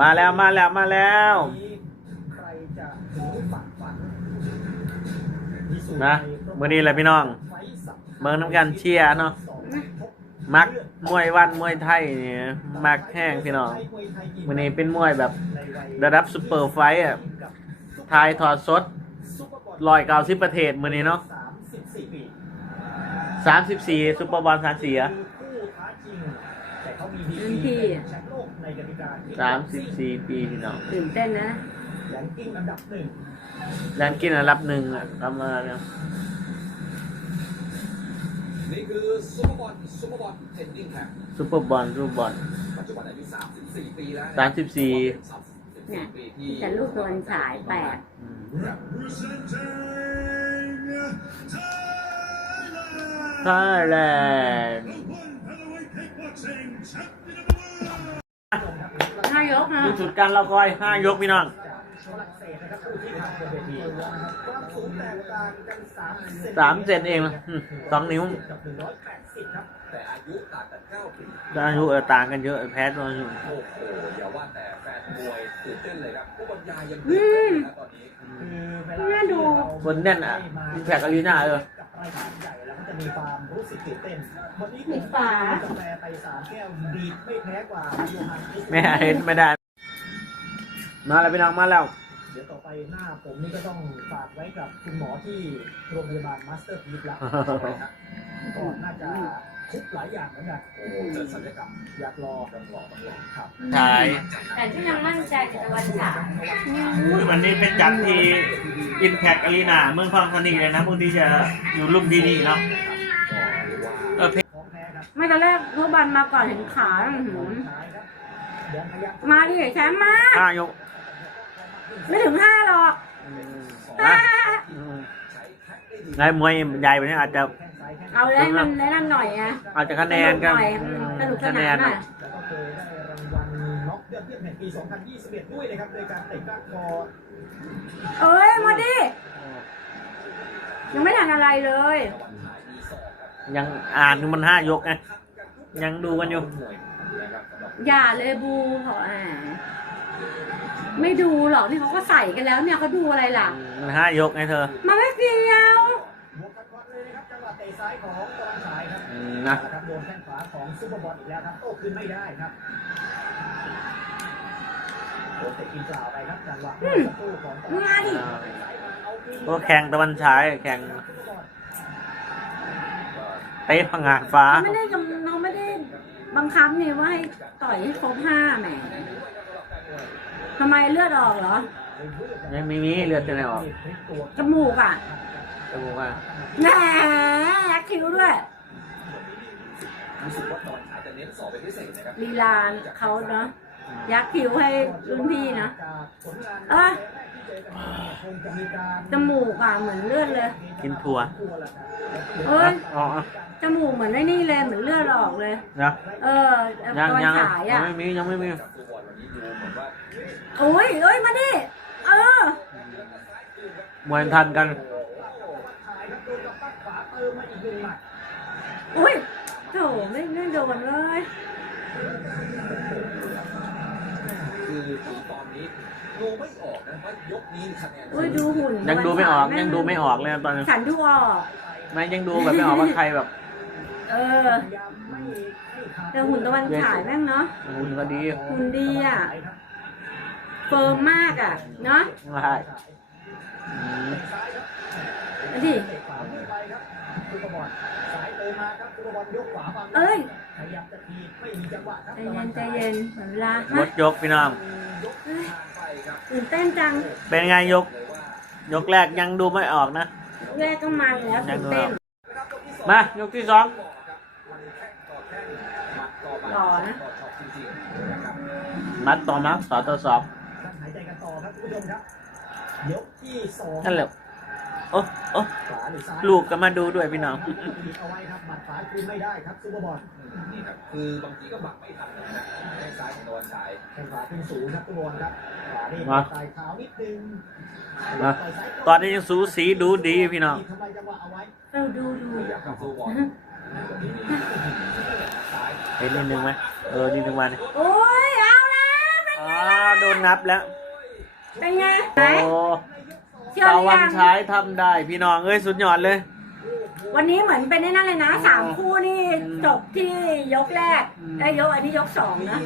มาแล้วมาแล้วมาแล้วนะในมื้อนี้แหละพี่น้องเบิ่งน้ำกันเชียร์เนาะมัดมักมวยวันมวยไทยนี่มักแห้งพี่น้องวันนี้เป็นมวยแบบระดับซุปเปอร์ไฟท์อะทายถอดสดลอยเก้าสิบประเทศมื้อนี้เนาะสามสิบสี่ปีสามสิบสี่ซุปเปอร์บอลสามสี่อะรุ่นพี่ เป็นแชมป์โลกในกติกาที่สามสิบสี่ปีพี่น้องตื่นเต้นนะแรงกิ้งอันดับหนึ่งแลนกินอันดับหนึ่งอะทำมาเนี่ยนี่คือซุปเปอร์บอลซุปเปอร์บอลเทนนิ่งครับซุปเปอร์บอลซุปเปอร์บอล ปัจจุบันอายุ34 ปีแล้วสามสิบสี่เนี่ย34ปีที่แต่ลูกโดนฉายแปดไทยแลนด์ ห้ายกนะที่สุดการเราคอยห้ายกพี่น้องจากฝรั่งเศสนะครับผู้ที่ผ่านบนเวทีความสูงแตกต่างกันสามสามเซนเองนะอืมสองนิ้วกับหนึ่งร้อยแปดสิบครับแต่อายุต่างกัน9ปีอายุเออต่างกันเยอะแพ้ตัวอยู่โอ้โหอย่าว่าแต่แฟนมวยตื่นเต้นเลยครับผู้บรรยายยังตื่นเต้นอยู่นะตอนนี้คือเวลาน่าดูคนแน่นอะอิมแพกอารีนาเออ กับรายการใหญ่แล้วก็จะมีความรู้สึกตื่นเต้นวันนี้ผปิมดฝากาแฟไปสามแก้วดีดไม่แพ้กว่าโยฮันคริสไม่เห็นไม่ได้ มาแล้วพี่น้องมาแล้วเดี๋ยวต่อไปหน้าผมนี่ก็ต้องฝากไว้กับคุณหมอที่โรงพยาบาลมาสเตอร์พีซแล้วก็น่าจะคุกหลายอย่างเหมือนกันโอ้โหเจอศัลยกรรมอยากรอต้องรอต้องรอครับใช่แต่ที่ยังมั่นใจกับตะวันฉายวันนี้เป็นจัดที่อิมแพกอารีนาเมืองทองธานีเลยนะพวกที่จะอยู่ลุ่มที่นี่เนาะก็เรียกว่าเออเพของแท้ครับไม่ตอนแรกพวกบันมาก่อนเห็นขาอื้อหือท้ายครับเดี๋ยวพยายามมาดิแชมป์มาห้ายก ไม่ถึงห้าหรอกนะอืมใช้แท็กได้ดีนายมวยใหญ่ไปนี่อาจจะแข้งซ้ายแข้งเอาได้มันได้นั่นหน่อยไงอาจจะคะแนนกัน สนุกหน่อยอืมสนุกสคะแนนานนหน่อยอะแล้วก็เคยได้รางวัลน็อกยอดเยี่ยมแห่งปี2021ด้วยนะครับโดยการเตะก้านคอเอ้ยมาดิยังไม่ทันอะไรเลยตะวันฉายมีศอกครับยังอ่านมันห้ายกไงยังดูกันอยู่มวยนะครับสำหรับอย่าเลยบูเขาอ่า ไม่ดูหรอกนี่เขาก็ใส่กันแล้วเนี่ยเขาดูอะไรล่ะ มันห้ายกไงเธอมันไม่เกี่ยวบวกกันก่อนเลยนะครับจังหวะเตะซ้ายของตะวันฉายครับอืมนะนะครับโดนแข้งขวาของซูเปอร์บอลอีกแล้วครับโต้คืนไม่ได้ครับโดนเตะกินเปล่าไปครับจังหวะเมื่อสักครู่ของตะวันมาดิก็แข่งตะวันฉายแข่งเตะพังงานฟ้า เขาไม่ได้กำเราไม่ได้บังคับนี่ว่าให้ต่อยให้ครบห้าแหม ทำไมเลือดออกเหรอยังไม่มีเลือดจะไหนออกจมูกอะจมูกอะแหมยักคิ้วด้วยรู้สึกว่าตะวันฉายจะเน้นศอกเป็นพิเศษนะครับลีลานเขาเนาะ ยักคิ้วให้รุ่นพี่นะเออจมูกอะเหมือนเลือดเลย กินถั่วเอ้ยอ๋อจมูกเหมือนไอ้นี่เลยเหมือนเลือดออกเลย นะเออยังตอนยังฉายยังอะไม่มียังไม่มีกับฟุตบอลวันนี้ดูเหมือนว่าโอ้ยเอ้ยมาดิเออ มวยทันกัน อุ้ยโถไม่ไม่โดนเลย ดูไม่ออกนะว่ายกนี้คะแนนอุ้ยดูหุ่นยังดูไม่ออกยังดูไม่ออกเลยตอนนี้ฉันดูออก ไม่ยังดูแบบไม่ออกว่าใครแบบ เออแต่หุ่นตะวันฉายแม่งเนาะหุ่นก็ดีหุ่นดีอะเฟิร์มมากอะ เนาะใช่อืมเอาดิ ซุปเปอร์บอลสายเติมมาครับซุปเปอร์บอลยกขวาฟังเอ้ยพยายามจะทีบไม่มีจังหวะครับใจเย็นใจเย็นเหมือนเวลารฮะถยกพี่น้องยกเอ้ยทางไปครับตื่นเต้นจังเป็นไงยก เลยว่ายกแรกยังดูไม่ออกนะ แรกก็มันแล้วตื่นเต้นนะครับยกที่สองมายกที่สองบอกครับมันแข้งต่อแข้งหมัดต่อหมัดหล่อนะต่อช็อตจริงๆนะครับนัดต่อนัดสอต่อสอบนั่งหายใจกันต่อครับคุณผู้ชมครับยกที่สองนั่นแหละ โอ้โอ้ขวาหรือซ้ายลูกก็มาดูด้วยพี่น้องเอาไว้ครับหมัดขวาคืนไม่ได้ครับซุปเปอร์บอลอืมนี่ครับคือบางทีก็บักไม่ทันนะแข้งซ้ายของตะวันฉายแข้งขวาขึ้นสูงครับซุปเปอร์บอลครับขวานี่มาใส่ขาวนิดนึงมาต่ยซ้ายตอนนี้ยังสูสีดูดีพี่น้องทำลายจังหวะเอาไว้เออดูดูอยากทำสู้บอลแบบนี้นี่ซ้ายเห็นนิดนึงไหมเออนิดนึงมาเนี่ยโอ้ยเอาแล้วเป็นไงอ้นับแล้วเป็นไงไหนโอ้เชื่อหตะรือวันยังฉายทำได้ พี่น้องเอ้ยสุดยอดเลย วันนี้เหมือนเป็นไอ้นั่นเลยนะสามคู่นี่อืมจบที่ยกแรกอืมไอ้ยยกอันนี้ยกสองนะ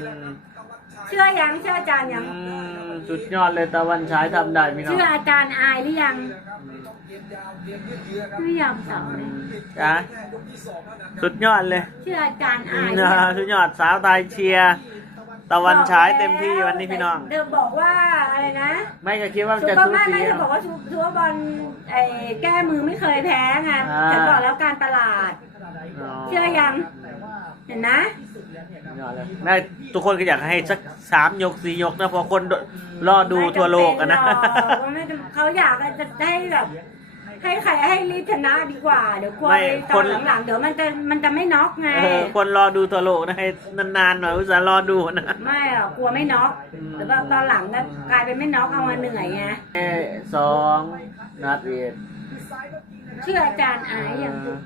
เชื่อยังเชื่ออาจารย์ยัง อืมสุดยอดเลยตะวันฉายทำได้พี่น้องเชื่ออาจารย์อายหรือยังไม่ยอมตอบเลยจ้ะสุดยอดเลยเชื่ออาจารย์อือามยหรือยัง สุดยอดสาวไทยเชียร์ ตะวันฉายเต็มที่วันนี้พี่น้อง เดิมบอกว่าอะไรนะไม่ก็คิดว่าซูจะเปอสูร์แมนสี ไม่จะบอกว่าซูซูเปอร์บอลไอ้แก้มือไม่เคยแพ้ไงอ่า ฉันบอกแล้วการตลาด เชื่อยัง เห็นนะสุดยอดเลยแม่ทุกคนก็อยากให้สักสามยกสี่ยกนะเพอคนรอดูทั่วโลกอะนะ ไม่จำเป็นหรอกไม่จำเขาอยากจะให้แบบ ให้ใครให้รีบชนะดีกว่า เดี๋ยวกลัวไม่ไปตคอน นหลังๆเดี๋ยวมันจะมันจะไม่น็อกไง เออคนรอดูทั่วโลกนะให้นานๆหน่อยอุตส่าห์รอดูนะไม่หรอกกลัวไม่น็อกอืมเดี๋ยวตอนหลังก็กลายเป็นไม่น็อกเอามาเหนื่อยไงเอ้ยสองนัดเอ็ดเชื่ออาจารย์อายอย่างเออ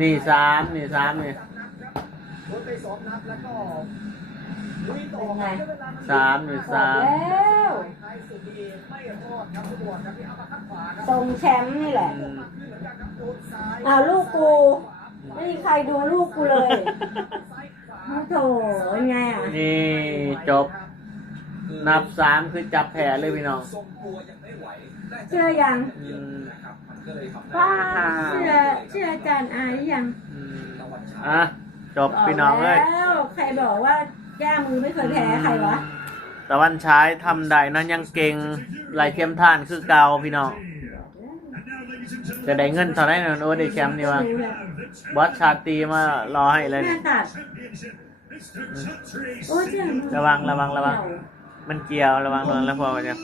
นี่สามนี่สามนี่เป็นไงสามนี่บอสากมแล้ว ทรงแชมป์นี่แหละอืมอ้าวลูกกู ไม่มีใครดูลูกกูเลยโอ้โถเป็นไงอะ นี่จบ นับสามคือจับแผลเลยพี่น้องทรงตัวยังไม่ไหวน่าจะเชื่อยังอืมนะครับมันก็เลยทำให้ป้าเชื่อเชื่ออาจารย์อายหรือยังอืมตะวันฉายอะจบพี่น้องเลยแล้วใครบอกว่าแก้มือไม่เคยแพ้ใครวะ ตะวันฉายทำได้นั้นยังเก่งไหลเข้มท่านคือเก่าพี่น้องจะได้เงินเท่าไหร่นะโอ้ได้แชมป์นี่วะบอสชาตรีมารอให้เลยหน้าเนี่ยตัดโอ้ยเจ้าระวังระวังระวัง มันเกี่ยวระวังระวังแล้วพอจะ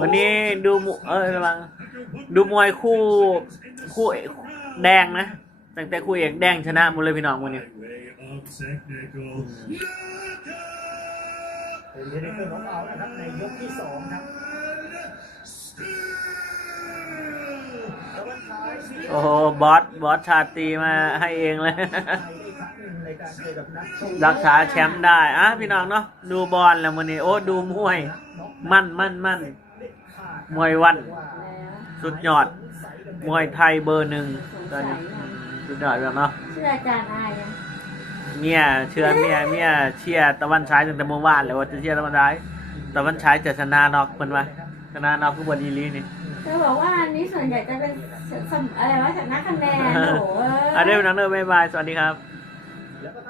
วันนี้ดูมุเออระวัง ดูมวยคู่คู่เอกแดงนะ ตั้งแต่คู่เอกแดงชนะหมดเลยพี่น้องวันนี้ เป็นเทนนิสของเรานะครับในยกที่สองครับตะวันฉายสีโอ้โหบอสบอสชาตรีมาให้เองเลย ไทยได้ครั้งหนึ่งในการเจอกับนักชกรักษาแชมป์ได้อะพี่น้องเนาะดูบอลแล้ววันนี้ โอ้ดูมวย มั่นมั่นมั่น มวยวัน สุดยอด มวยไทยเบอร์หนึ่งตอนนี้สุ ดยอดแล้วเนาะเชื่ออาจารย์อายยังเมียเชื่อเมียเมียเชียร์ตะวันฉายตั้งแต่เมื่อวานเลยว่าจะเชียร์ตะวันฉายตะวันฉายจะชนะน็อกเพิ่นว่าชนะน็อกคือบอดีลีนี่เธอบอกว่าอันนี้ส่วนใหญ่จะเป็นสมอะไรวะชนะคะแนนโหอะเดี๋ยวพี่น้องเด้อบ๊ายบายสวัสดีครับแล้วก็ทำ